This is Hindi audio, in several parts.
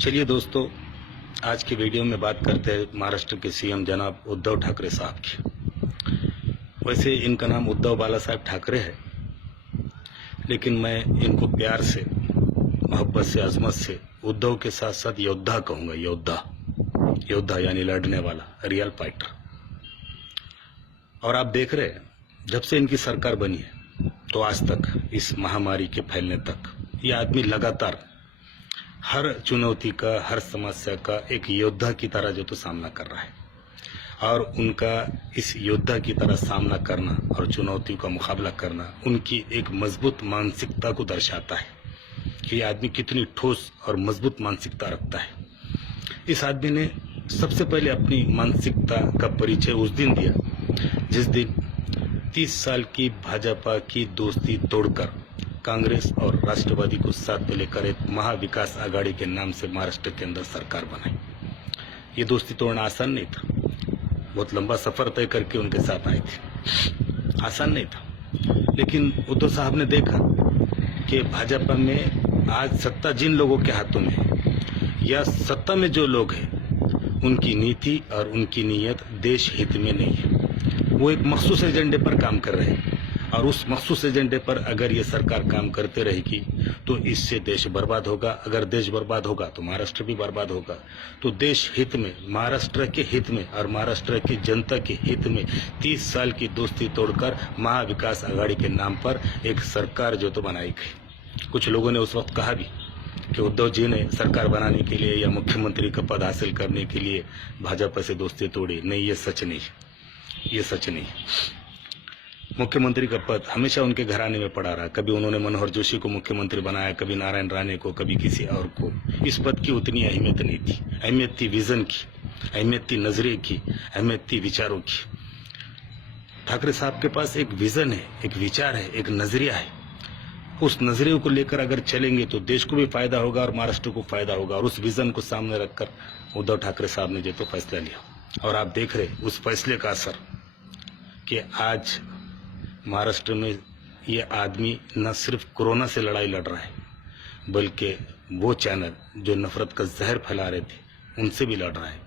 चलिए दोस्तों, आज की वीडियो में बात करते हैं महाराष्ट्र के सीएम जनाब उद्धव ठाकरे साहब की। वैसे इनका नाम उद्धव बाला साहब ठाकरे है, लेकिन मैं इनको प्यार से, मोहब्बत से, अजमत से उद्धव के साथ साथ योद्धा कहूँगा। योद्धा यानी लड़ने वाला, रियल फाइटर। और आप देख रहे हैं, जब से इनकी सरकार बनी है तो आज तक, इस महामारी के फैलने तक, ये आदमी लगातार हर चुनौती का, हर समस्या का एक योद्धा की तरह जो तो सामना कर रहा है। और उनका इस योद्धा की तरह सामना करना और चुनौतियों का मुकाबला करना उनकी एक मजबूत मानसिकता को दर्शाता है कि ये आदमी कितनी ठोस और मजबूत मानसिकता रखता है। इस आदमी ने सबसे पहले अपनी मानसिकता का परिचय उस दिन दिया जिस दिन 30 साल की भाजपा की दोस्ती तोड़कर कांग्रेस और राष्ट्रवादी को साथ में लेकर एक महाविकास आघाड़ी के नाम से महाराष्ट्र के अंदर सरकार बनाई। ये दोस्ती तोड़ना आसान नहीं था, बहुत लंबा सफर तय करके उनके साथ आई थी, आसान नहीं था। लेकिन उद्धव साहब ने देखा कि भाजपा में आज सत्ता जिन लोगों के हाथों में है या सत्ता में जो लोग हैं, उनकी नीति और उनकी नीयत देश हित में नहीं है। वो एक मखसूस एजेंडे पर काम कर रहे हैं और उस मखसूस एजेंडे पर अगर ये सरकार काम करते रहेगी तो इससे देश बर्बाद होगा। अगर देश बर्बाद होगा तो महाराष्ट्र भी बर्बाद होगा। तो देश हित में, महाराष्ट्र के हित में और महाराष्ट्र की जनता के हित में 30 साल की दोस्ती तोड़कर महाविकास आघाड़ी के नाम पर एक सरकार जो तो बनाई गई। कुछ लोगों ने उस वक्त कहा भी कि उद्धव जी ने सरकार बनाने के लिए या मुख्यमंत्री का पद हासिल करने के लिए भाजपा से दोस्ती तोड़ी। नहीं, ये सच नहीं, ये सच नहीं। मुख्यमंत्री का पद हमेशा उनके घराने में पड़ा रहा। कभी उन्होंने मनोहर जोशी को मुख्यमंत्री बनाया, कभी नारायण राणे को, कभी किसी और को। इस पद की उतनी अहमियत नहीं थी। अहमियत थी विजन की, अहमियत थी नजरिए की, अहमियत थी विचारों की। ठाकरे साहब के पास एक विजन है, एक विचार है, एक नजरिया है। उस नजरिए को लेकर अगर चलेंगे तो देश को भी फायदा होगा और महाराष्ट्र को फायदा होगा। और उस विजन को सामने रखकर उद्धव ठाकरे साहब ने जो तो फैसला लिया। और आप देख रहे उस फैसले का असर कि आज महाराष्ट्र में ये आदमी न सिर्फ कोरोना से लड़ाई लड़ रहा है, बल्कि वो चैनल जो नफरत का जहर फैला रहे थे उनसे भी लड़ रहा है।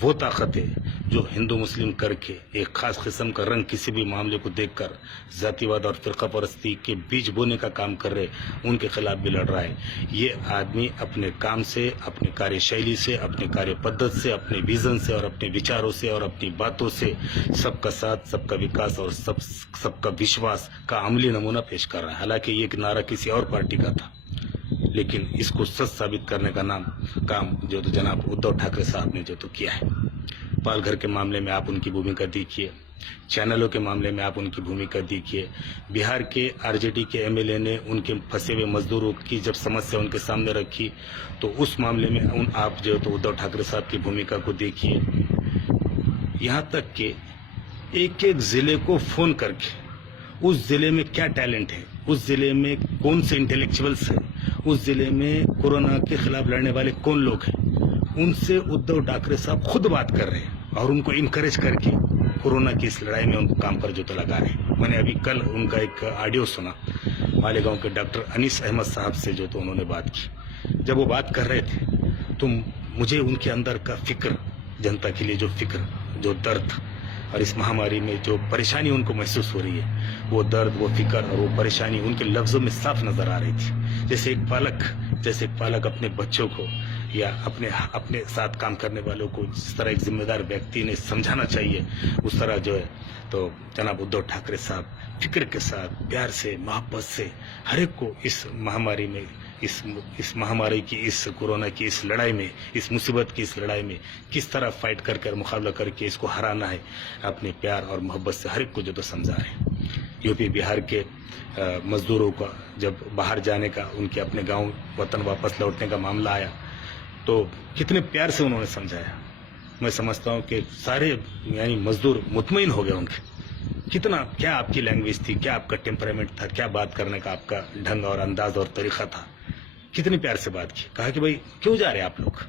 वो ताकत है जो हिंदू मुस्लिम करके एक खास किस्म का रंग किसी भी मामले को देखकर जातिवाद और फिरका परस्ती के बीज बोने का काम कर रहे, उनके खिलाफ भी लड़ रहा है। ये आदमी अपने काम से, अपनी कार्यशैली से, अपनी कार्य पद्धति से, अपने विजन से और अपने विचारों से और अपनी बातों से सबका साथ, सबका विकास और सबका विश्वास का अमली नमूना पेश कर रहा है। हालांकि ये एक नारा किसी और पार्टी का था, लेकिन इसको सच साबित करने का काम जो तो जनाब उद्धव ठाकरे साहब ने जो तो किया है। पालघर के मामले में आप उनकी भूमिका देखिए, चैनलों के मामले में आप उनकी भूमिका देखिए। बिहार के आरजेडी के एमएलए ने उनके फंसे हुए मजदूरों की जब समस्या उनके सामने रखी तो उस मामले में आप जो तो उद्धव ठाकरे साहब की भूमिका को देखिए। यहाँ तक कि एक एक जिले को फोन करके उस जिले में क्या टैलेंट है, उस जिले में कौन से इंटेलेक्चुअल्स हैं, उस जिले में कोरोना के खिलाफ लड़ने वाले कौन लोग हैं, उनसे उद्धव ठाकरे साहब खुद बात कर रहे हैं और उनको इनकरेज करके कोरोना की इस लड़ाई में उनको काम पर जो तो लगा रहे हैं। मैंने अभी कल उनका एक ऑडियो सुना, मालेगांव के डॉक्टर अनीस अहमद साहब से जो तो उन्होंने बात की। जब वो बात कर रहे थे तो मुझे उनके अंदर का फिक्र, जनता के लिए जो फिक्र, जो दर्द और इस महामारी में जो परेशानी उनको महसूस हो रही है, वो दर्द, वो फिक्र और वो परेशानी उनके लफ्जों में साफ नजर आ रही थी। जैसे एक पालक अपने बच्चों को या अपने साथ काम करने वालों को जिस तरह एक जिम्मेदार व्यक्ति ने समझाना चाहिए, उस तरह जो है तो जनाब उद्धव ठाकरे साहब फिक्र के साथ, प्यार से, मोहब्बत से हर एक को इस महामारी में, इस महामारी की, इस कोरोना की इस लड़ाई में, इस मुसीबत की इस लड़ाई में किस तरह फाइट कर मुकाबला करके इसको हराना है, अपने प्यार और मोहब्बत से हर एक को जो तो समझा रहे हैं। यूपी बिहार के मजदूरों का जब बाहर जाने का, उनके अपने गांव वतन वापस लौटने का मामला आया तो कितने प्यार से उन्होंने समझाया। मैं समझता हूं कि सारे यानी मजदूर मुतमईन हो गए उनके। कितना, क्या आपकी लैंग्वेज थी, क्या आपका टेम्परामेंट था, क्या बात करने का आपका ढंग और अंदाज और तरीका था, कितनी प्यार से बात की। कहा कि भाई क्यों जा रहे हैं आप लोग,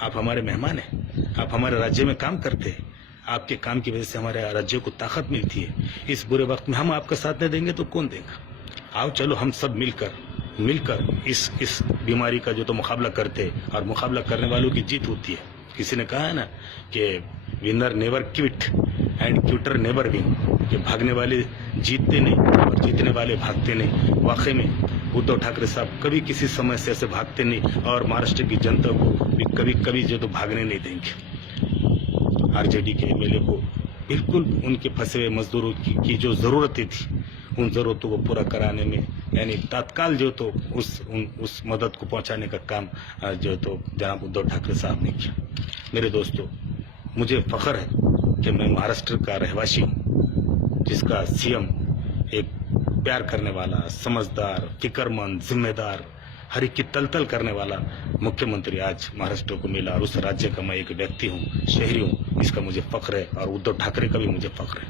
आप हमारे मेहमान हैं, आप हमारे राज्य में काम करते हैं, आपके काम की वजह से हमारे राज्य को ताकत मिलती है। इस बुरे वक्त में हम आपका साथ नहीं देंगे तो कौन देगा। आओ चलो हम सब मिलकर मिलकर इस बीमारी का जो तो मुकाबला करते हैं, और मुकाबला करने वालों की जीत होती है। किसी ने कहा है ना कि winner never quit and Quetta never win, कि भागने वाले जीतते नहीं और जीतने वाले भागते नहीं। वाकई में उद्धव ठाकरे साहब कभी किसी समस्या से भागते नहीं और महाराष्ट्र की जनता को भी कभी जो तो भागने नहीं देंगे। आरजेडी के एमएलए को बिल्कुल उनके फंसे हुए मजदूरों की जो ज़रूरतें थी, उन ज़रूरतों को पूरा कराने में, यानी तत्काल जो तो उस मदद को पहुंचाने का काम जो तो जनाब उद्धव ठाकरे साहब ने किया। मेरे दोस्तों, मुझे फख्र है कि मैं महाराष्ट्र का रहवासी हूँ, जिसका सीएम एक प्यार करने वाला, समझदार, फिक्रमंद, जिम्मेदार, हर एक की तलतल करने वाला मुख्यमंत्री आज महाराष्ट्र को मिला, और उस राज्य का मैं एक व्यक्ति हूँ, शहरी हूँ, इसका मुझे फख्र है। और उद्धव ठाकरे का भी मुझे फख्र है।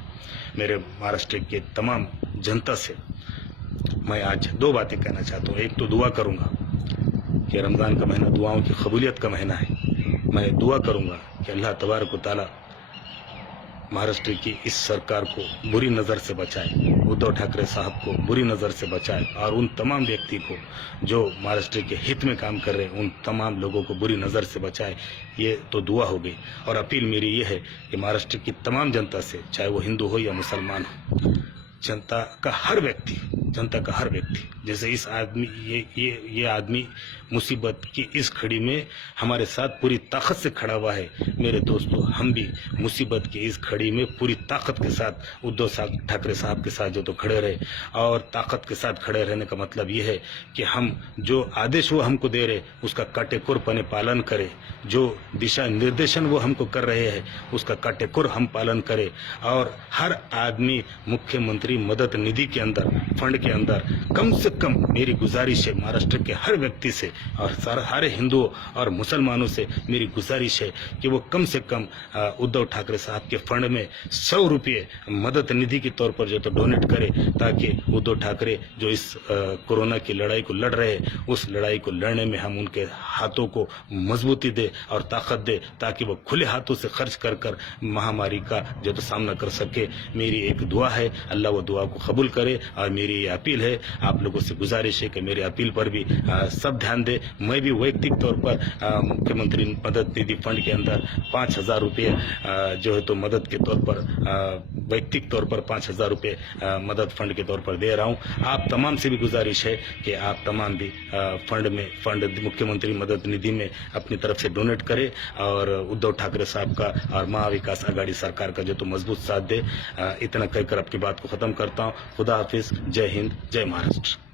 मेरे महाराष्ट्र के तमाम जनता से मैं आज दो बातें कहना चाहता हूँ। एक तो दुआ करूंगा कि रमज़ान का महीना दुआओं की कबूलियत का महीना है। मैं दुआ करूंगा कि अल्लाह तबारक व तआला महाराष्ट्र की इस सरकार को बुरी नज़र से बचाए, उद्धव ठाकरे साहब को बुरी नज़र से बचाए, और उन तमाम व्यक्ति को जो महाराष्ट्र के हित में काम कर रहे हैं, उन तमाम लोगों को बुरी नज़र से बचाए। ये तो दुआ हो गई। और अपील मेरी ये है कि महाराष्ट्र की तमाम जनता से, चाहे वो हिंदू हो या मुसलमान हो, जनता का हर व्यक्ति, जैसे इस आदमी ये आदमी मुसीबत की इस घड़ी में हमारे साथ पूरी ताकत से खड़ा हुआ है। मेरे दोस्तों, हम भी मुसीबत की इस घड़ी में पूरी ताकत के साथ उद्धव ठाकरे साहब के साथ जो तो खड़े रहे। और ताकत के साथ खड़े रहने का मतलब ये है कि हम जो आदेश वो हमको दे रहे उसका काटेकोरपने पालन करें, जो दिशा निर्देशन वो हमको कर रहे हैं उसका काटेकोर हम पालन करें। और हर आदमी मुख्यमंत्री मदद निधि के अंदर, फंड के अंदर, कम से कम मेरी गुजारिश है महाराष्ट्र के हर व्यक्ति से और सारे हिंदुओं और मुसलमानों से मेरी गुजारिश है कि वो कम से कम उद्धव ठाकरे साहब के फंड में 100 रुपये मदद निधि के तौर पर जो तो डोनेट करे, ताकि उद्धव ठाकरे जो इस कोरोना की लड़ाई को लड़ रहे हैं, उस लड़ाई को लड़ने में हम उनके हाथों को मजबूती दे और ताकत दे, ताकि वो खुले हाथों से खर्च कर महामारी का जो तो सामना कर सके। मेरी एक दुआ है, अल्लाह वो दुआ को कबूल करे। और मेरी ये अपील है, आप लोगों से गुजारिश है कि मेरी अपील पर भी सब ध्यान दे। मैं भी वैयक्तिक तौर पर मुख्यमंत्री मदद निधि फंड के अंदर 5,000 रुपये जो है तो मदद के तौर पर, वैयक्तिक तौर पर 5,000 रुपये मदद फंड के तौर पर दे रहा हूँ। आप तमाम से भी गुजारिश है कि आप तमाम भी फंड मुख्यमंत्री मदद निधि में अपनी तरफ से डोनेट करें और उद्धव ठाकरे साहब का और महाविकास आघाड़ी सरकार का जो तो मजबूत साथ दे। इतना कहकर अपनी बात को खत्म करता हूँ। खुदा हाफिज। जय हिंद, जय महाराष्ट्र।